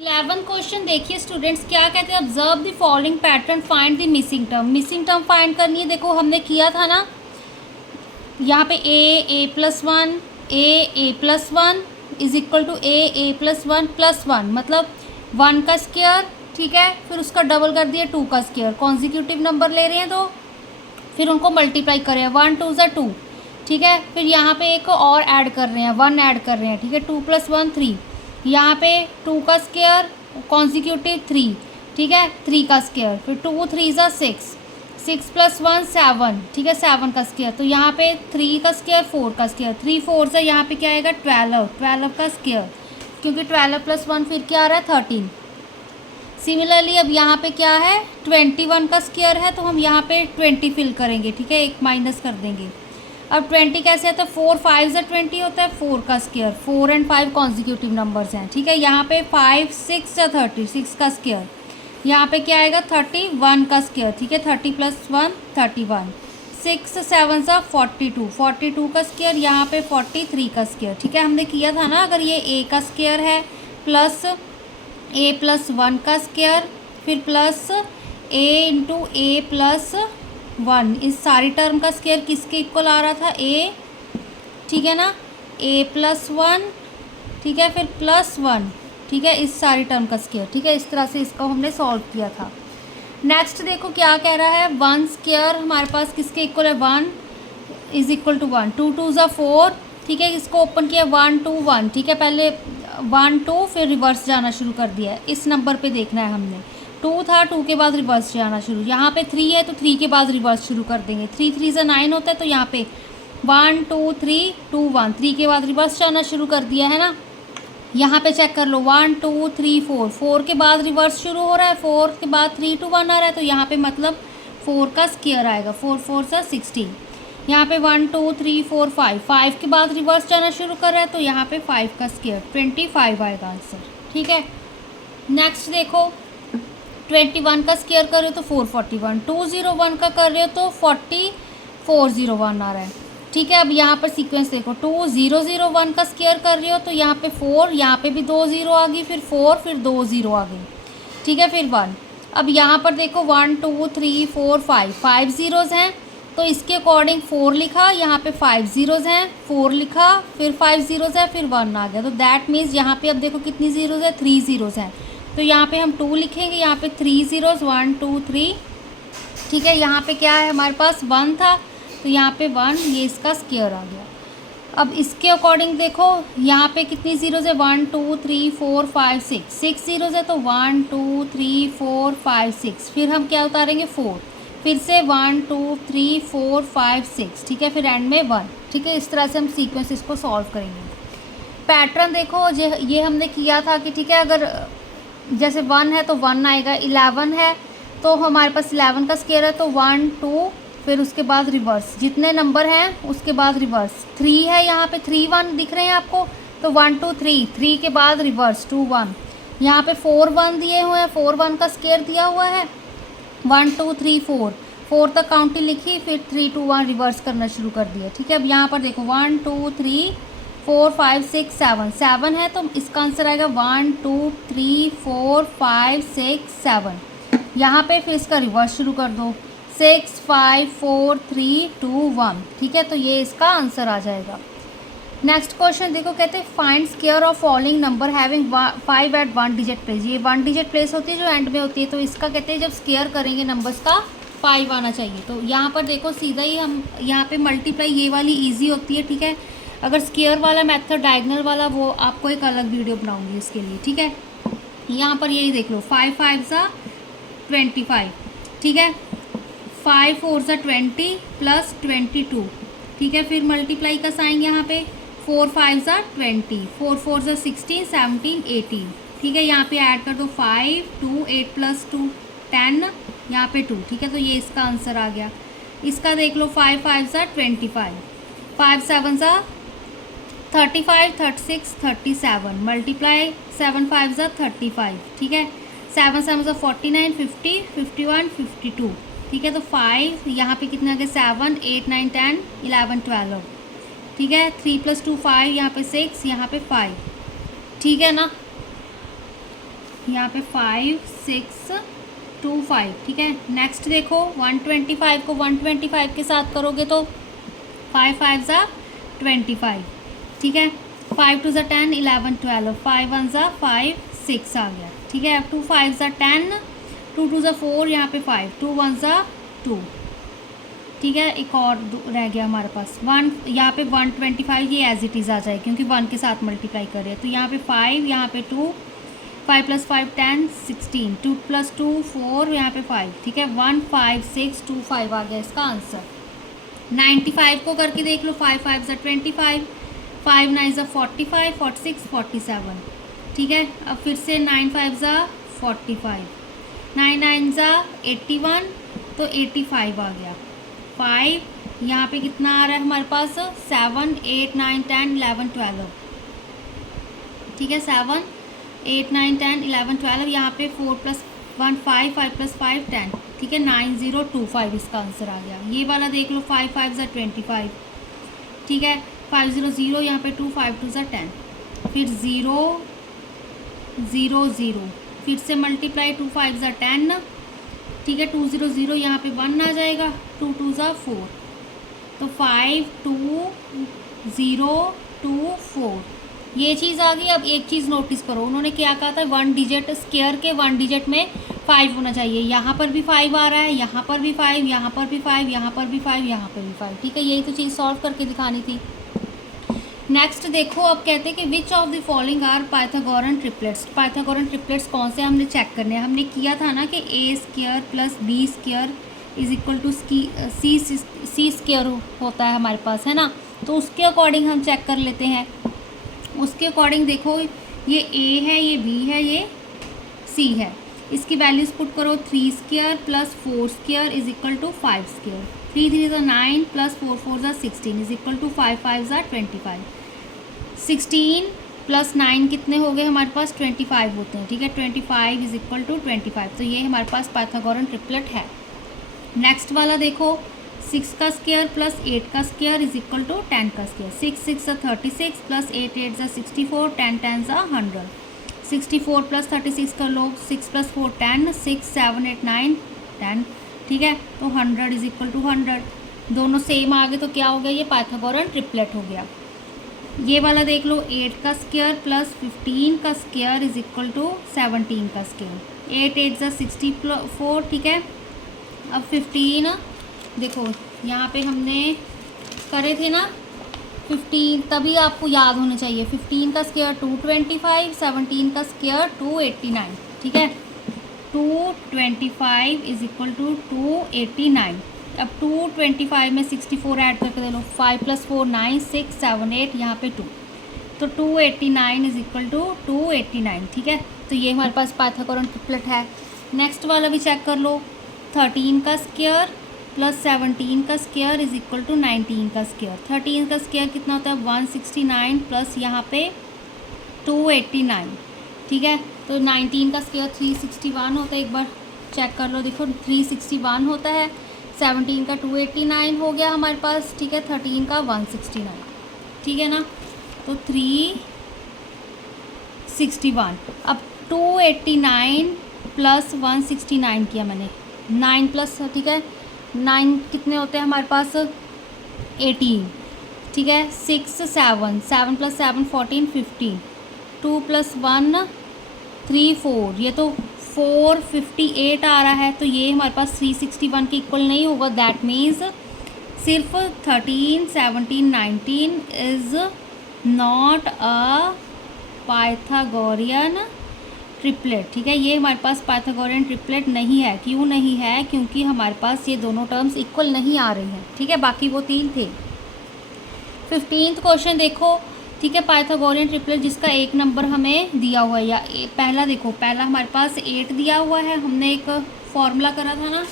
11 question देखिए students, क्या कहते हैं, observe the following pattern, find the missing term. Missing term find करनी है। देखो हमने किया था ना, यहाँ पे A plus one, A plus one is equal to A plus one, मतलब 1 का स्क्वायर, ठीक है, फिर उसका डबल कर दिया 2 का स्क्वायर। कॉन्जिक्यूटिव नंबर ले रहे हैं तो फिर उनको मल्टीप्लाई कर रहे हैं, 1 2 ज़ा 2, ठीक है। फिर यहाँ पे एक और ऐड कर रहे हैं, 1 ऐड कर रहे हैं, ठीक है, 2 + 1 3, यहाँ पे 2 का स्क्वायर, कॉन्जिक्यूटिव 3, ठीक है, 3 का स्क्वायर, फिर 2 3 ज़ा 6, 6 + 1 7, ठीक है, 7 का स्क्वायर। तो यहाँ पे 3 का स्क्वायर, 4 का स्क्वायर, 3 4 से यहाँ पे क्या आएगा 12, 12 का स्क्वायर, क्योंकि 12 + 1 फिर क्या आ रहा है 13। सिमिलरली अब यहाँ पे क्या है 21 का स्क्वायर है, तो हम यहाँ पे 20 फिल करेंगे, ठीक है, एक माइनस कर देंगे। अब 20 कैसे आता है, 4 5 ज़ा 20 होता है, 4 का स्क्वायर, 4 और 5 कॉन्जिक्यूटिव नंबर्स हैं, ठीक है। यहाँ पे 5 6 ज़ा 30, 6 का स्क्वायर, यहाँ पे क्या आएगा 31 का स्क्वायर, ठीक है, 30 + 1 31, 6 7 ज़ा 42, 42 का स्क्वायर, यहाँ पे 43 का स्क्वायर, ठीक है। हमने किया था ना, अगर ये ए का स्क्वायर है प्लस ए प्लस 1 का स्क्वायर, फिर प्लस ए इंटू ए प्लस 1, इस सारी टर्म का स्क्वायर किसके इक्वल आ रहा था, ए, ठीक है ना, ए प्लस 1, ठीक है, फिर प्लस 1, ठीक है, इस सारी टर्म का स्क्वायर, ठीक है। इस तरह से इसको हमने सॉल्व किया था। नेक्स्ट देखो क्या कह रहा है, 1 स्क्वायर हमारे पास किसके इक्वल है, 1 इज इक्वल टू 1, 2 2 ज़ा 4, ठीक है, इसको ओपन किया 1 2 1, ठीक है, पहले 1 2 फिर रिवर्स जाना शुरू कर दिया है। इस नंबर पे देखना है हमने, 2 था, 2 के बाद रिवर्स जाना शुरू, यहाँ पे 3 है तो 3 के बाद रिवर्स शुरू कर देंगे, 3 3 ज़ा 9 होता है, तो यहाँ पे 1 2 3 2 1, 3 के बाद रिवर्स जाना शुरू कर दिया है ना। यहाँ पे चेक कर लो 1 2 3 4, 4 के बाद रिवर्स शुरू हो रहा है, 4 के बाद 3 2 1 आ रहा है, तो यहाँ पे मतलब 4 का स्क्वायर आएगा, 4 4 ज़ा 16। यहाँ पे 1 2 3 4 5, 5 के बाद रिवर्स जाना शुरू कर रहा है, तो यहाँ पे 5 का स्क्वायर 25 आएगा आंसर, ठीक है। नेक्स्ट देखो 21 का स्क्वायर कर रहे हो तो 441, 201 का कर रहे हो तो 4401 आ रहा है, ठीक है। अब यहाँ पर सीक्वेंस देखो, 2001 का स्क्वायर कर रहे हो तो यहाँ पे 4, यहाँ पे भी 2 0 आ गई, फिर 4, फिर 2 0 आ गई, ठीक है, फिर 1। अब यहाँ पर देखो 1 2 3 4 5 ज़ीरोज़ हैं, तो इसके अकॉर्डिंग 4 लिखा, यहाँ पे 5 ज़ीरोज़ हैं, 4 लिखा, फिर 5 ज़ीरोज़ है, फिर 1 आ गया, तो दैट मीन्स यहाँ पे अब देखो कितनी ज़ीरोज़ है, 3 ज़ीरोज़ हैं, तो यहाँ पे हम 2 लिखेंगे, यहाँ पे 3 ज़ीरोज़ 1 2 3, ठीक है। यहाँ पे क्या है हमारे पास 1 था, तो यहाँ पे 1, ये इसका स्क्वायर आ गया। अब इसके अकॉर्डिंग देखो यहाँ पे कितनी ज़ीरोज़ है, 1 2 3 4 5 6 ज़ीरोज़ है, तो 1 2 3 4 5 6, फिर हम क्या उतारेंगे 4, फिर से 1 2 3 4 5 6, ठीक है, फिर एंड में 1, ठीक है। इस तरह से हम सीक्वेंस इसको सॉल्व करेंगे। पैटर्न देखो ये हमने किया था कि ठीक है, अगर जैसे 1 है तो 1 आएगा, 11 है तो हमारे पास 11 का स्क्वायर है, तो 1 2, फिर उसके बाद रिवर्स, जितने नंबर हैं उसके बाद रिवर्स। 3 है, यहाँ पे 3 1 दिख रहे हैं आपको, तो 1 2 3, 3 के बाद रिवर्स 2 1, यहाँ पे 4 1 दिए हुए हैं, 4 1 का स्क्वायर दिया हुआ है, 1 2 3 4, 4 तक काउंटिंग लिखी, फिर 3 2 1 रिवर्स करना शुरू कर दिया, ठीक है। अब यहाँ पर देखो 1 2 3 4 5 6 7, 7 है, तो इसका आंसर आएगा 1 2 3 4 5 6 7। यहाँ पे फिर इसका रिवर्स शुरू कर दो, 6 5 4 3 2 1, ठीक है, तो ये इसका आंसर आ जाएगा। नेक्स्ट क्वेश्चन देखो, कहते हैं find square of following number having 5 at 1 digit place. ये 1 डिजिट प्लेस होती है जो एंड में होती है, तो इसका कहते हैं जब स्क्वायर करेंगे नंबर्स का 5 आना चाहिए। तो यहाँ पर देखो सीधा ही हम यहाँ पे मल्टीप्लाई, ये वाली ईजी होती है, ठीक है। अगर स्क्वायर वाला मेथड डायगनल वाला, वो आपको एक अलग वीडियो बनाऊंगी इसके लिए, ठीक है। यहाँ पर यही देख लो, 5 5 ज़ा 25, ठीक है, 5 4 ज़ा 20 प्लस 22, ठीक है, फिर मल्टीप्लाई का साइन यहाँ पे 4 5 ज़ा 20, 4 4 ज़ा 16 17 18, ठीक है। यहाँ पे ऐड कर दो 5 2 8 + 2 10, यहाँ पे 2, ठीक है, तो ये इसका आंसर आ गया। इसका देख लो 5 5 ज़ा 25, 5 7 ज़ा 35 36 37, मल्टीप्लाई 7 5 ज़ा 35, ठीक है, 7 7 ज़ा 49 50 51 52, ठीक है। तो 5 यहाँ पे कितना आ गया 7 8 9 10 11 12, ठीक है, 3 + 2 5, यहाँ पे 6, यहाँ पे 5, ठीक है ना। यहाँ पे 5 6 2 5, ठीक है। नेक्स्ट देखो 125 को 125 के साथ करोगे तो 5 5 ज़ा 25, ठीक है। 5 2 ज़ा 10 11 12, 5 1 ज़ा 5 6 आ गया, ठीक है। अब 2 5 ज़ा 10, 2 2 ज़ा 4, यहाँ पे 5, 2 1 ज़ा 2, ठीक है। एक और रह गया हमारे पास 1, यहाँ पे 125 ये एज इट इज़ आ जाए क्योंकि 1 के साथ मल्टीप्लाई कर रहे हैं। तो यहाँ पे 5, यहाँ पे 2, 5 + 5 10 16, 2 + 2 4, यहाँ पे 5, ठीक है। 1 5 6 2 5 आ गया इसका आंसर। 95 को करके देख लो, 5 5 ज़ा 25, 5 9 ज़ा 45, 46 47, ठीक है। अब फिर से 9 5 ज़ा 45, 9 9 ज़ा 81, तो 85 आ गया। 5 यहाँ पे कितना आ रहा है हमारे पास, 7 8 9 10 11 12, ठीक है। 7 8 9 10 11 12, यहाँ पे 4 + 1 5, 5 + 5 10, ठीक है। 9025 इसका आंसर आ गया। ये वाला देख लो, 5 5 ज़ा 25, ठीक है। 5 0 0, यहाँ पे 2 5 2 ज़ा 10, फिर 0 0 0, फिर से मल्टीप्लाई 2 5 ज़ा 10, ठीक है। 2 0 0, यहाँ पे 1 आ जाएगा, 2 2 ज़ा 4, तो 5 2 0 2 4, ये चीज़ आ गई। अब एक चीज़ नोटिस करो, उन्होंने क्या कहा था, 1 डिजिट स्क्वायर के 1 डिजिट में 5 होना चाहिए। यहाँ पर भी 5 आ रहा है, यहाँ पर भी 5, यहाँ पर भी 5, यहाँ पर भी 5, यहाँ पर भी 5, ठीक है। यही तो चीज़ सॉल्व करके दिखानी थी। नेक्स्ट देखो, अब कहते हैं कि which of the following are Pythagorean triplets. Pythagorean triplets कौन से हमने चेक करने हैं। हमने किया था ना कि a² + b² = c स्क्वायर होता है हमारे पास, है ना। तो उसके अकॉर्डिंग हम चेक कर लेते हैं। उसके अकॉर्डिंग देखो, ये a है, ये b है, ये c है। इसकी वैल्यूज़ पुट करो, 3² + 4² = 5², 3 3 ज़ा 9 + 4 4 ज़ा 16 = 5 5 ज़ा 25, 16 + 9 कितने हो गए हमारे पास, 25 होते हैं, ठीक है। 25 = 25, तो ये हमारे पास पाइथागोरन ट्रिपलेट है। नेक्स्ट वाला देखो, 6² + 8² = 10², 6 6 ज़ा 36 + 8 8 ज़ा 64, 10 10 ज़ा 100, 64 + 36 कर लो, 6 + 4 10, 6 7 8 9 10, ठीक है। तो 100 = 100, दोनों सेम आ गए, तो क्या हो गया, ये पाइथागोरन ट्रिपलेट हो गया। ये वाला देख लो, 8² + 15² = 17², 8 8 ज़ा 64, ठीक है। अब 15 देखो, यहाँ पे हमने करे थे ना 15, तभी आपको याद होने चाहिए। 15² 225, 17² 289, ठीक है। 225 = 289। अब 225 में 64 ऐड करके दे लो, 5 + 4 9 6 7 8, यहाँ पे 2, तो 289 = 289, ठीक है। तो ये हमारे पास पाइथागोरन ट्रिपलेट है। नेक्स्ट वाला भी चेक कर लो, 13² + 17² = 19²। 13² कितना होता है, 169 प्लस यहाँ पे 289, ठीक है। तो 19² 361 होता है, एक बार चेक कर लो, देखो 361 होता है। 17 का 289 हो गया हमारे पास, ठीक है। 13 का 169, ठीक है ना। तो 361, अब 289 + 169 किया मैंने, 9 प्लस, ठीक है। 9 कितने होते हैं हमारे पास, 18, ठीक है। 6 7 7 + 7 14 15, 2 + 1 3 4, ये तो 458 आ रहा है। तो ये हमारे पास 361 के इक्वल नहीं होगा। दैट मीन्स सिर्फ 13 17 19 is not a Pythagorean triplet, ठीक है। ये हमारे पास पाइथागोरियन ट्रिपलेट नहीं है। क्यों नहीं है, क्योंकि हमारे पास ये दोनों टर्म्स इक्वल नहीं आ रही हैं, ठीक है। बाकी वो 3 थे। 15th क्वेश्चन देखो, ठीक है। पाइथागोरियन ट्रिपलेट जिसका एक नंबर हमें दिया हुआ है, या पहला देखो, पहला हमारे पास 8 दिया हुआ है। हमने एक फॉर्मूला करा था ना,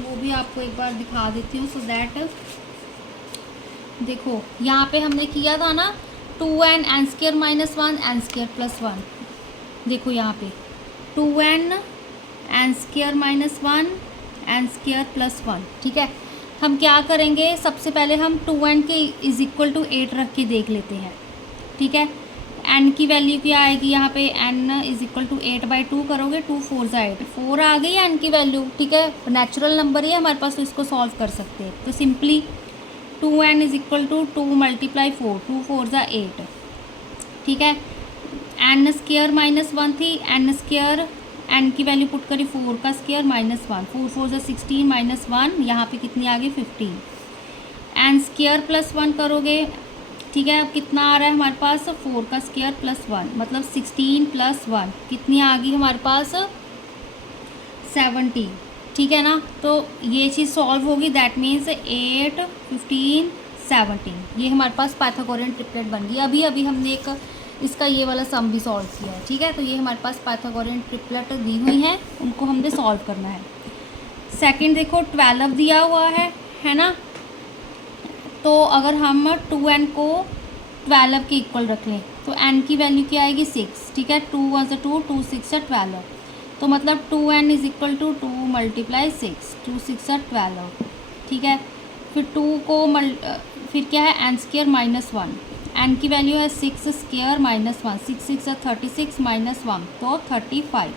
वो भी आपको एक बार दिखा देती हूँ, सो दैट देखो यहाँ पे हमने किया था ना 2n n² - 1 n² + 1, देखो यहाँ पे 2n n² - 1 n² + 1, ठीक है। हम क्या करेंगे, सबसे पहले हम 2n के = 8 रख के देख लेते हैं, ठीक है। एन की वैल्यू क्या आएगी यहाँ पे, एन इज इक्वल टू 8/2 करोगे, 2 4 ज़ा 8, 4 आ गई एन की वैल्यू, ठीक है, नेचुरल नंबर ही है हमारे पास, तो इसको सॉल्व कर सकते हैं। तो simply 2n is equal to 2 × 4, 2 4 ज़ा 8, ठीक है। एन स्क्वायर -1 थी, एन स्क्वायर एन की वैल्यू पुट करी 4 का स्क्वायर -1, 4 4 ज़ा 16 -1, यहाँ पे कितनी आ गई 15। एन स्क्वायर +1 करोगे, ठीक है, अब कितना आ रहा है हमारे पास, 4 का स्क्वायर +1, मतलब 16 + 1 कितनी आ गई हमारे पास 70, ठीक है ना। तो ये चीज़ सॉल्व होगी, दैट मीन्स 8 15 17, ये हमारे पास पाइथागोरियन ट्रिपलेट बन गई। अभी अभी हमने एक इसका ये वाला सम भी सॉल्व किया है, ठीक है। तो ये हमारे पास पाइथागोरियन ट्रिपलेट दी हुई हैं, उनको हमने सॉल्व करना है। सेकंड देखो 12 दिया हुआ है ना, तो अगर हम 2n को 12 के इक्वल रख लें तो n की वैल्यू क्या आएगी 6, ठीक है, 2 1 2 2 6 12, तो मतलब 2n इज इक्वल टू 2 × 6, 2 6 12, ठीक है। फिर 2 को फिर क्या है n स्क्वायर -1, n की वैल्यू है 6 स्क्वायर -1, 6 6 36 -1 तो 35,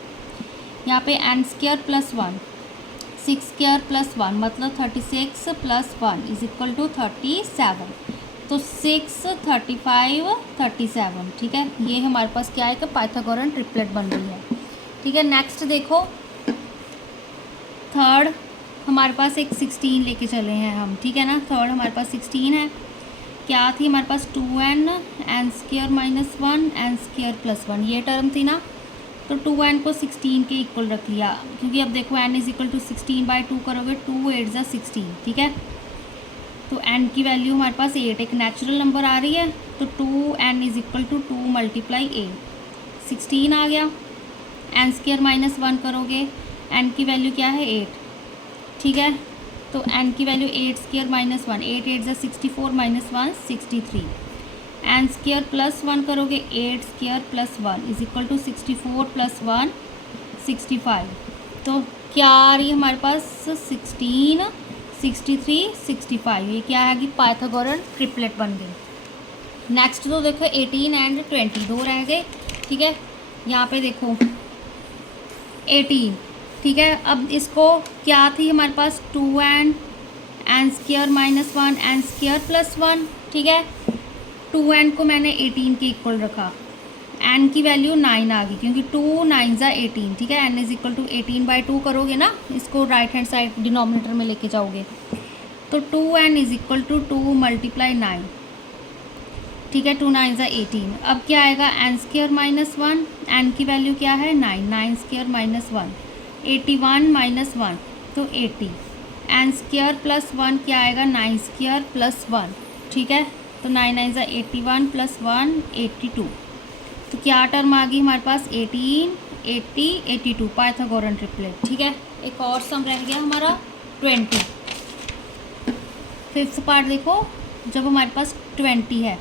यहाँ पे n स्क्वायर +1, 6 स्क्वायर +1 मतलब 36 + 1 इज इक्वल टू 37, तो 6 35 37, ठीक है। ये हमारे पास क्या है कि पाइथागोरियन ट्रिपलेट बन रही है, ठीक है। नेक्स्ट देखो थर्ड हमारे पास एक 16 लेके चले हैं हम, ठीक है ना। थर्ड हमारे पास 16 है, क्या थी हमारे पास 2n n square -1 n square +1, ये टर्म थी ना, तो 2n को 16 के इक्वल रख लिया, क्योंकि अब देखो n इज इक्वल टू 16/2 करोगे, 2 8 ज़ा 16, ठीक है। तो n की वैल्यू हमारे पास 8, एक नेचुरल नंबर आ रही है, तो 2n इज इक्वल टू 2 × 8, 16 आ गया। n स्क्वायर -1 करोगे, n की वैल्यू क्या है 8, ठीक है, तो n की वैल्यू 8 स्क्वायर -1, 8 8 ज़ा 64 -1 63, n स्क्वायर +1 करोगे, 8 स्क्वायर +1 इज इक्वल टू 64 + 1 65, तो क्या आ रही है हमारे पास 16 63 65, ये क्या है कि पाइथागोरियन ट्रिपलेट बन गई। नेक्स्ट तो देखो 18 एंड 20 दो रह गए, ठीक है। यहाँ पे देखो 18, ठीक है, अब इसको क्या थी हमारे पास 2n n square -1 n square +1, ठीक है। 2n को मैंने 18 के इक्वल रखा, n की वैल्यू 9 आ गई, क्योंकि 2 9 ज़ा 18, ठीक है, n इज इक्वल टू 18/2 करोगे ना, इसको राइट हैंड साइड डिनोमिनेटर में लेके जाओगे, तो 2n इज इक्वल टू 2 × 9, ठीक है, 2 9 ज़ा 18। अब क्या आएगा n स्क्वायर -1, n की वैल्यू क्या है 9, 9 स्क्वायर -1 81 -1 तो 80, n स्क्वायर +1 क्या आएगा 9 स्क्वायर +1, ठीक है, तो 9 9 ज़ा 81 + 1 82, तो क्या टर्म आ गई हमारे पास 18 80 82, पाइथागोरियन ट्रिपलेट, ठीक है। एक और सम रह गया हमारा 20। फिफ्थ पार्ट देखो, जब हमारे पास 20 है,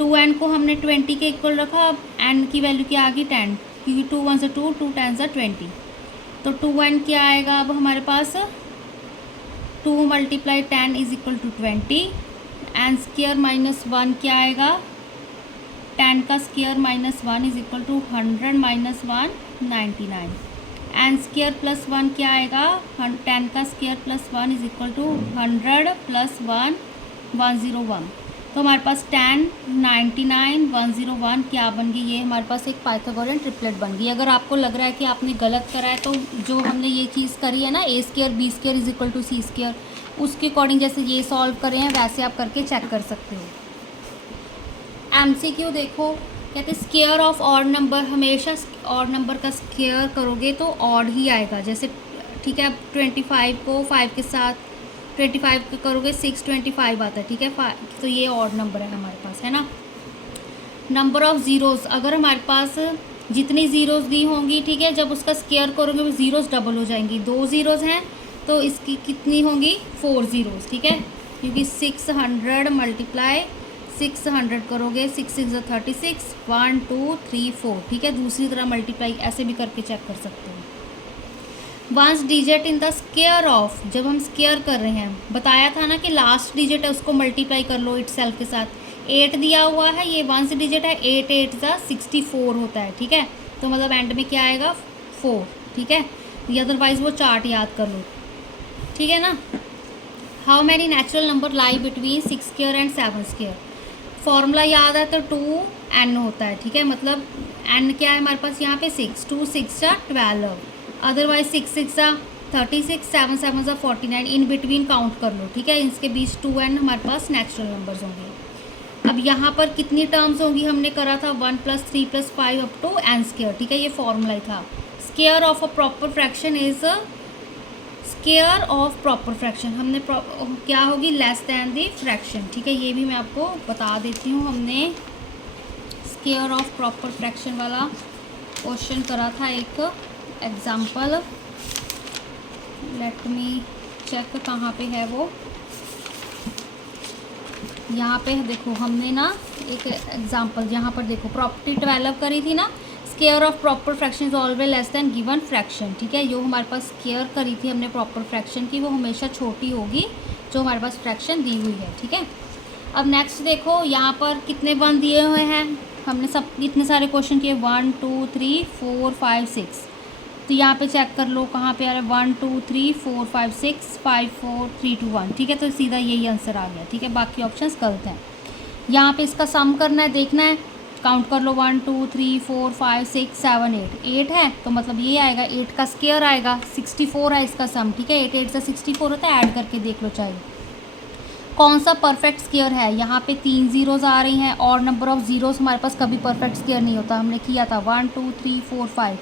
2n को हमने 20 के इक्वल रखा, अब n की वैल्यू क्या आ गई 10, क्योंकि 2 1 ज़ा 2 2 10 ज़ा 20, तो 2n क्या आएगा अब हमारे पास 2 × 10 is equal to 20, n square -1 क्या आएगा 10 का square -1 is equal to 100 -1 99, n square +1 क्या आएगा 10 का स्क्वायर +1 इज इक्वल टू 100 + 1 101, तो हमारे पास 10 99 101 क्या बन गई, ये हमारे पास एक पाइथागोरियन ट्रिपलेट बन गई। अगर आपको लग रहा है कि आपने गलत करा है, तो जो हमने ये चीज़ करी है ना a² b² is equal to c², उसके अकॉर्डिंग जैसे ये सॉल्व करे हैं वैसे आप करके चेक कर सकते हो। MCQ देखो, कहते स्क्वायर ऑफ ऑड नंबर, हमेशा ऑड नंबर का स्क्वायर करोगे तो ऑड ही आएगा, जैसे ठीक है, 25 को 5 के साथ 25 का करोगे 625 आता है, ठीक है, तो ये ऑड नंबर है हमारे पास, है ना। नंबर ऑफ़ ज़ीरोज़, अगर हमारे पास जितनी ज़ीरोज़ दी होंगी, ठीक है, जब उसका स्क्वायर करोगे वो ज़ीरोज़ डबल हो जाएंगी, 2 ज़ीरोज़ हैं तो इसकी कितनी होंगी 4 ज़ीरोज़, ठीक है, क्योंकि 600 × 600 करोगे 6 6 ज़ा 36 1 2 3 4, ठीक है। दूसरी तरह मल्टीप्लाई ऐसे भी करके चेक कर सकते हो। Ones digit in the square of, जब हम स्क्वायर कर रहे हैं, बताया था ना कि लास्ट डिजिट है उसको मल्टीप्लाई कर लो इटसेल्फ के साथ, 8 दिया हुआ है, ये 1 डिजिट है, 8 8 ज़ा 64 होता है, ठीक है। तो मतलब एंड में क्या आएगा 4, ठीक है। या अदरवाइज़ वो चार्ट याद कर लो, ठीक है ना। How many natural number lie between 6 square and 7 square. Formula याद है तो 2n होता है, ठीक है। मतलब n क्या है हमारे पास यहाँ पे 6, 2 6 जा 12, अदरवाइज 6 6 जा 36, 7 7 जा 49, इन बिटवीन काउंट कर लो, ठीक है। इसके बीच 2n हमारे पास नेचुरल नंबर्स होंगे। अब यहाँ पर कितनी टर्म्स होंगी, हमने करा था 1 + 3 + 5 अप टू n स्क्वायर, ठीक है। ये फॉर्मूला ही था। Square of a proper fraction is square of proper fraction, हमने क्या होगी लेस दैन दी फ्रैक्शन, ठीक है। ये भी मैं आपको बता देती हूँ, हमने स्क्वायर ऑफ प्रॉपर फ्रैक्शन वाला क्वेश्चन करा था एक एग्जाम्पल। लेट मी चेक कहाँ पे है वो, यहाँ पे देखो हमने ना एक एग्जाम्पल, यहाँ पर देखो प्रॉपर्टी 12 करी थी ना, square of proper fraction is always less than given fraction, ठीक है। जो हमारे पास स्क्वायर करी थी हमने प्रॉपर फ्रैक्शन की, वो हमेशा छोटी होगी जो हमारे पास फ्रैक्शन दी हुई है, ठीक है। अब नेक्स्ट देखो यहाँ पर कितने 1 दिए हुए हैं, हमने सब इतने सारे क्वेश्चन किए 1 2 3 4 5 6, तो यहाँ पे चेक कर लो कहाँ पे आ रहा है 1 2 3 4 5 6 5 4 3 2 1, ठीक है। तो सीधा यही आंसर आ गया, ठीक है। बाकी ऑप्शंस गलत हैं। यहाँ पे इसका सम करना है, देखना है, काउंट कर लो 1 2 3 4 5 6 7 8, 8 है तो मतलब ये आएगा 8 का स्क्वायर आएगा, 64 है इसका सम, ठीक है। 8 8 से 64 होता है, ऐड करके देख लो चाहिए कौन सा परफेक्ट स्क्वायर है। यहाँ पे 3 जीरोज़ आ रही हैं और नंबर ऑफ जीरोज़ हमारे पास कभी परफेक्ट स्क्वायर नहीं होता, हमने किया था 1 2 3 4 5,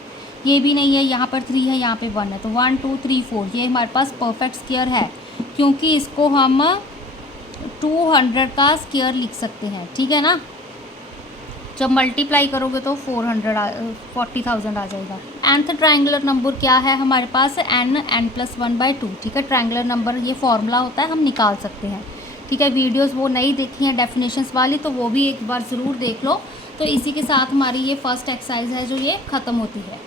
ये भी नहीं है, यहाँ पर 3 है, यहाँ पे 1 है, तो 1 2 3 4 ये हमारे पास परफेक्ट स्क्वायर है, क्योंकि इसको हम 200 का स्क्वायर लिख सकते हैं, ठीक है ना। जब मल्टीप्लाई करोगे तो 40,000 आ जाएगा। nth ट्रायंगुलर नंबर क्या है हमारे पास, n+1/2, ठीक है। ट्रायंगुलर नंबर ये फॉर्मूला होता है, हम निकाल सकते हैं, ठीक है। वीडियोस वो नहीं देखी हैं डेफिनेशंस वाली, तो वो भी एक बार ज़रूर देख लो। तो इसी के साथ हमारी ये फर्स्ट एक्सरसाइज है जो ये ख़त्म होती है।